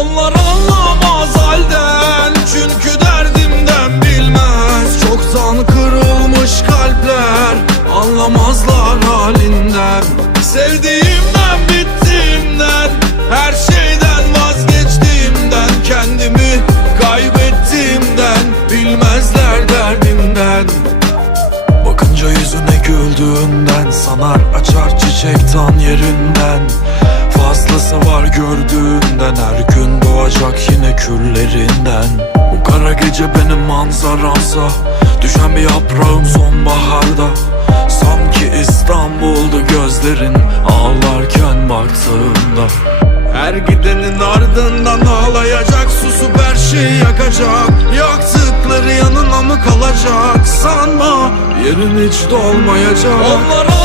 Onlar anlamaz halden, çünkü derdimden bilmez. Çoktan kırılmış kalpler, anlamazlar halinden. Sevdiğimden, bittiğimden, her şeyden vazgeçtiğimden, kendimi kaybettiğimden, bilmezler derdimden. Bakınca yüzüne güldüğünden, sanar açar çiçek tan yerinden. Fazlası var gördüğünden, her gün doğacak yine küllerinden. Bu kara gece benim manzaramsa, düşen bir yaprağım sonbaharda. Sanki İstanbul'du gözlerin ağlarken baktığımda. Her gidenin ardından ağlayacak, susup her şeyi yakacak. Yaktıkları yanına mı kalacak? Sanma, yerin hiç dolmayacak. Onlar